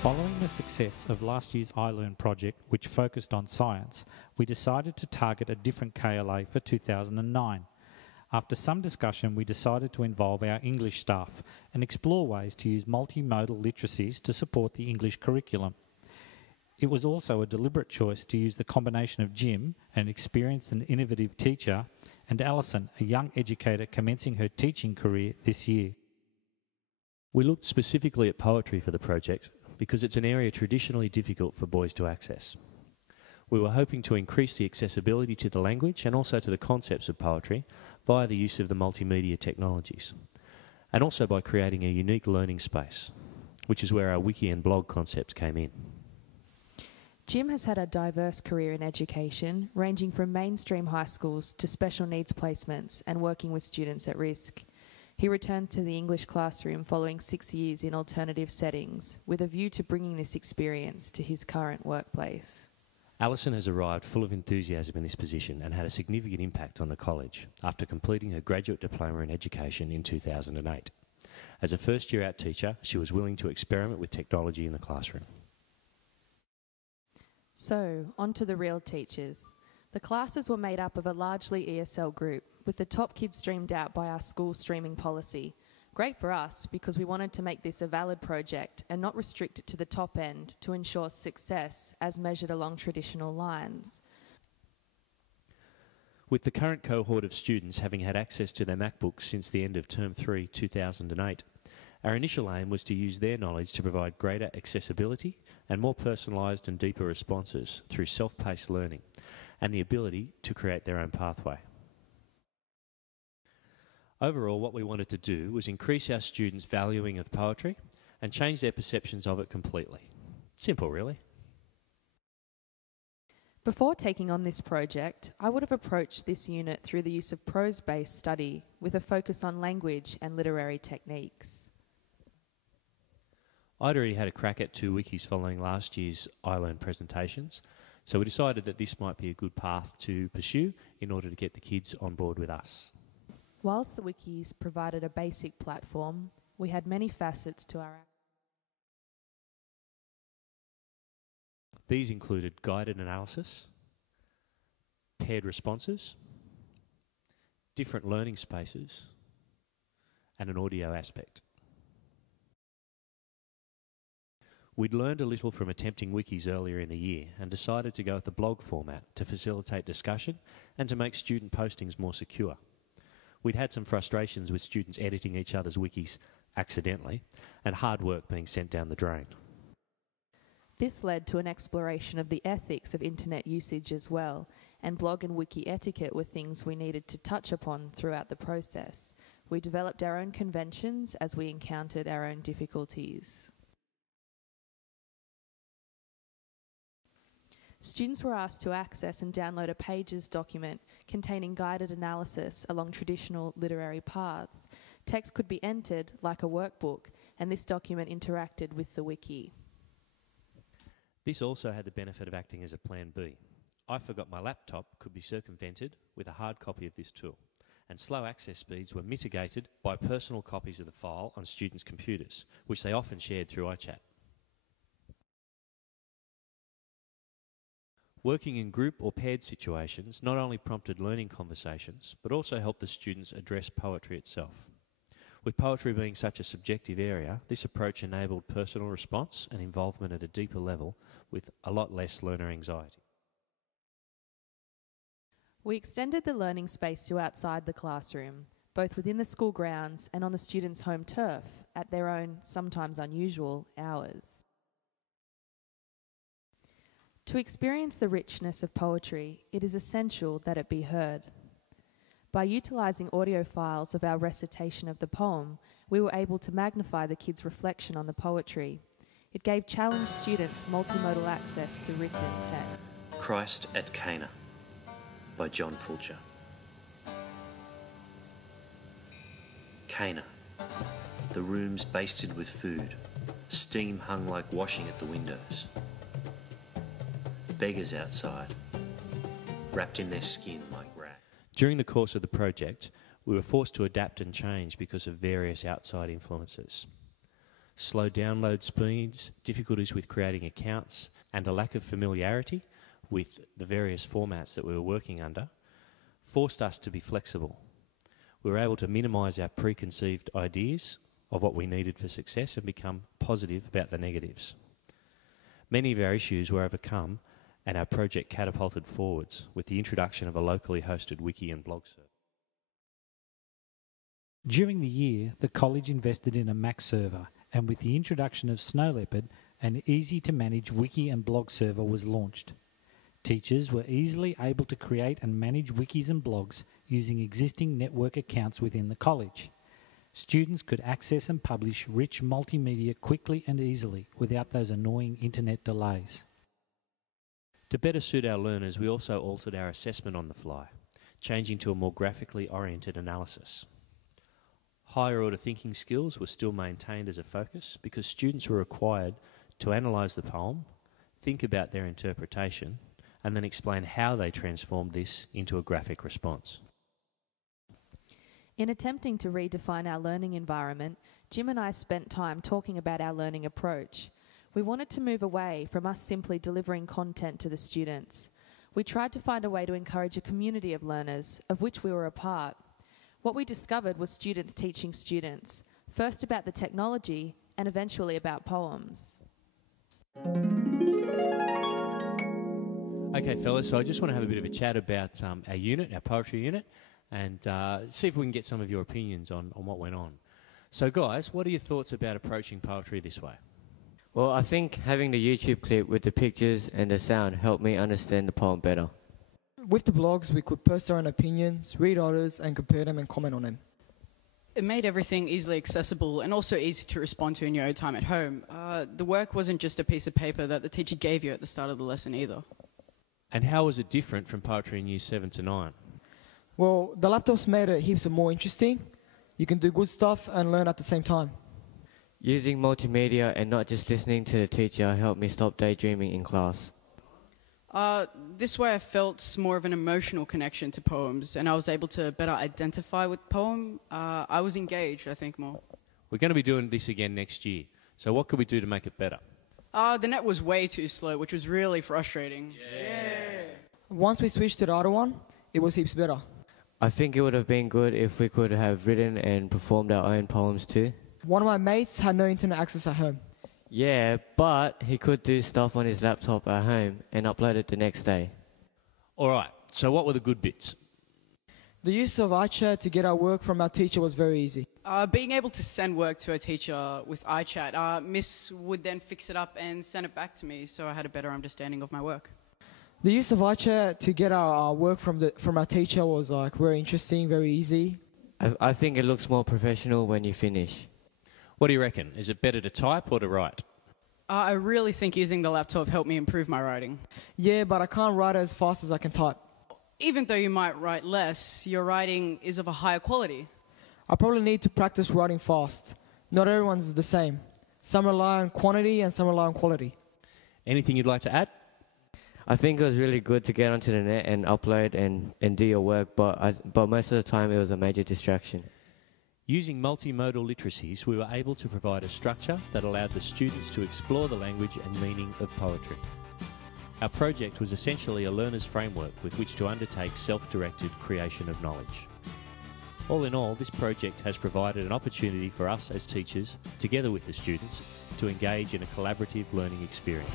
Following the success of last year's iLearn project, which focused on science, we decided to target a different KLA for 2009. After some discussion, we decided to involve our English staff and explore ways to use multimodal literacies to support the English curriculum. It was also a deliberate choice to use the combination of Jim, an experienced and innovative teacher, and Alison, a young educator commencing her teaching career this year. We looked specifically at poetry for the project because it's an area traditionally difficult for boys to access. We were hoping to increase the accessibility to the language and also to the concepts of poetry via the use of the multimedia technologies, and also by creating a unique learning space, which is where our wiki and blog concepts came in. Jim has had a diverse career in education, ranging from mainstream high schools to special needs placements and working with students at risk. He returned to the English classroom following 6 years in alternative settings, with a view to bringing this experience to his current workplace. Alison has arrived full of enthusiasm in this position and had a significant impact on the college after completing her graduate diploma in education in 2008. As a first-year out teacher, she was willing to experiment with technology in the classroom. So, on to the real teachers. The classes were made up of a largely ESL group, with the top kids streamed out by our school streaming policy. Great for us because we wanted to make this a valid project and not restrict it to the top end to ensure success as measured along traditional lines. With the current cohort of students having had access to their MacBooks since the end of Term 3, 2008, our initial aim was to use their knowledge to provide greater accessibility and more personalised and deeper responses through self-paced learning and the ability to create their own pathway. Overall, what we wanted to do was increase our students' valuing of poetry and change their perceptions of it completely. Simple, really. Before taking on this project, I would have approached this unit through the use of prose-based study with a focus on language and literary techniques. I'd already had a crack at 2 wikis following last year's iLearn presentations, so we decided that this might be a good path to pursue in order to get the kids on board with us. Whilst the wikis provided a basic platform, we had many facets to our. These included guided analysis, paired responses, different learning spaces, and an audio aspect. We'd learned a little from attempting wikis earlier in the year and decided to go with the blog format to facilitate discussion and to make student postings more secure. We'd had some frustrations with students editing each other's wikis accidentally and hard work being sent down the drain. This led to an exploration of the ethics of internet usage as well, and blog and wiki etiquette were things we needed to touch upon throughout the process. We developed our own conventions as we encountered our own difficulties. Students were asked to access and download a Pages document containing guided analysis along traditional literary paths. Text could be entered like a workbook, and this document interacted with the wiki. This also had the benefit of acting as a plan B. I forgot my laptop could be circumvented with a hard copy of this tool, and slow access speeds were mitigated by personal copies of the file on students' computers, which they often shared through iChat. Working in group or paired situations not only prompted learning conversations, but also helped the students address poetry itself. With poetry being such a subjective area, this approach enabled personal response and involvement at a deeper level with a lot less learner anxiety. We extended the learning space to outside the classroom, both within the school grounds and on the students' home turf at their own, sometimes unusual, hours. To experience the richness of poetry, it is essential that it be heard. By utilising audio files of our recitation of the poem, we were able to magnify the kids' reflection on the poetry. It gave challenged students multimodal access to written text. Christ at Cana by John Fulcher. Cana, the rooms basted with food, steam hung like washing at the windows. Beggars outside, wrapped in their skin like rags. During the course of the project, we were forced to adapt and change because of various outside influences. slow download speeds, difficulties with creating accounts, and a lack of familiarity with the various formats that we were working under forced us to be flexible. We were able to minimise our preconceived ideas of what we needed for success and become positive about the negatives. Many of our issues were overcome and our project catapulted forwards with the introduction of a locally hosted wiki and blog server. During the year, the college invested in a Mac server, and with the introduction of Snow Leopard, an easy-to-manage wiki and blog server was launched. Teachers were easily able to create and manage wikis and blogs using existing network accounts within the college. Students could access and publish rich multimedia quickly and easily without those annoying internet delays. To better suit our learners, we also altered our assessment on the fly, changing to a more graphically oriented analysis. Higher order thinking skills were still maintained as a focus because students were required to analyse the poem, think about their interpretation, and then explain how they transformed this into a graphic response. In attempting to redefine our learning environment, Jim and I spent time talking about our learning approach. We wanted to move away from us simply delivering content to the students. We tried to find a way to encourage a community of learners, of which we were a part. What we discovered was students teaching students, first about the technology and eventually about poems. Okay, fellas, so I just want to have a bit of a chat about our unit, our poetry unit, and see if we can get some of your opinions on what went on. So, guys, what are your thoughts about approaching poetry this way? Well, I think having the YouTube clip with the pictures and the sound helped me understand the poem better. With the blogs, we could post our own opinions, read others, and compare them and comment on them. It made everything easily accessible and also easy to respond to in your own time at home. The work wasn't just a piece of paper that the teacher gave you at the start of the lesson either. And how was it different from poetry in years 7 to 9? Well, the laptops made it heaps more interesting. You can do good stuff and learn at the same time. Using multimedia and not just listening to the teacher helped me stop daydreaming in class. This way I felt more of an emotional connection to poems, and I was able to better identify with poem. I was engaged, I think, more. We're going to be doing this again next year, so what could we do to make it better? The net was way too slow, which was really frustrating. Once we switched to the other one, it was heaps better. I think it would have been good if we could have written and performed our own poems too. One of my mates had no internet access at home. Yeah, but he could do stuff on his laptop at home and upload it the next day. All right, so what were the good bits? The use of iChat to get our work from our teacher was very easy. Being able to send work to a teacher with iChat, Miss would then fix it up and send it back to me, so I had a better understanding of my work. The use of iChat to get our work from our teacher was very interesting, very easy. I think it looks more professional when you finish. What do you reckon? Is it better to type or to write? I really think using the laptop helped me improve my writing. Yeah, but I can't write as fast as I can type. Even though you might write less, your writing is of a higher quality. I probably need to practice writing fast. Not everyone's the same. Some rely on quantity and some rely on quality. Anything you'd like to add? I think it was really good to get onto the net and upload and do your work, but most of the time it was a major distraction. Using multimodal literacies, we were able to provide a structure that allowed the students to explore the language and meaning of poetry. Our project was essentially a learner's framework with which to undertake self-directed creation of knowledge. All in all, this project has provided an opportunity for us as teachers, together with the students, to engage in a collaborative learning experience.